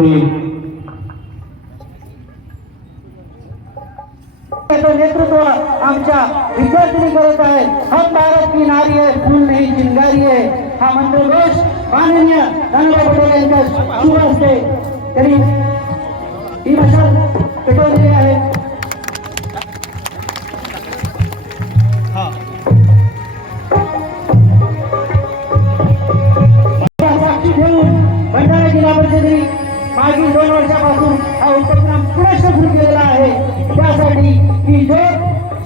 સુધી तो नेतृत्व आमच्या विद्यार्थ्यांनी करत आहे. हम भारत की नारी है फूल नहीं चिंगारी है हा मंत्रघोष माननीय नानाभाऊ पटेल यांच्या शुभ हस्ते तरी ही भाषा पेटवलेली आहे. साक्षी ठेवून भंडारा जिल्हा परिषदेने मागील दोन वर्षापासून हा उपक्रम पुनश्च सुरू केलेला आहे. त्यासाठी की जो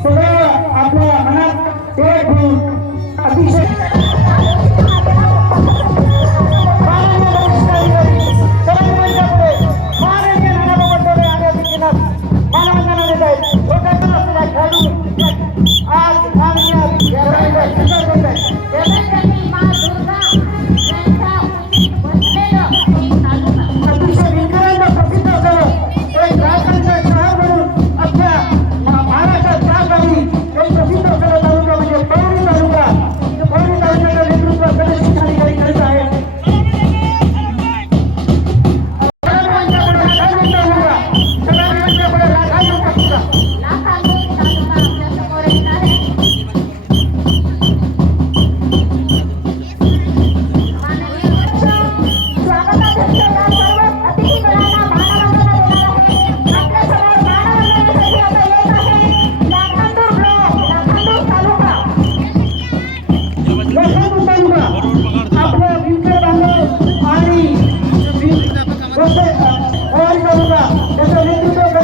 सदैव आपल्या मनात ठेवून కూడా గత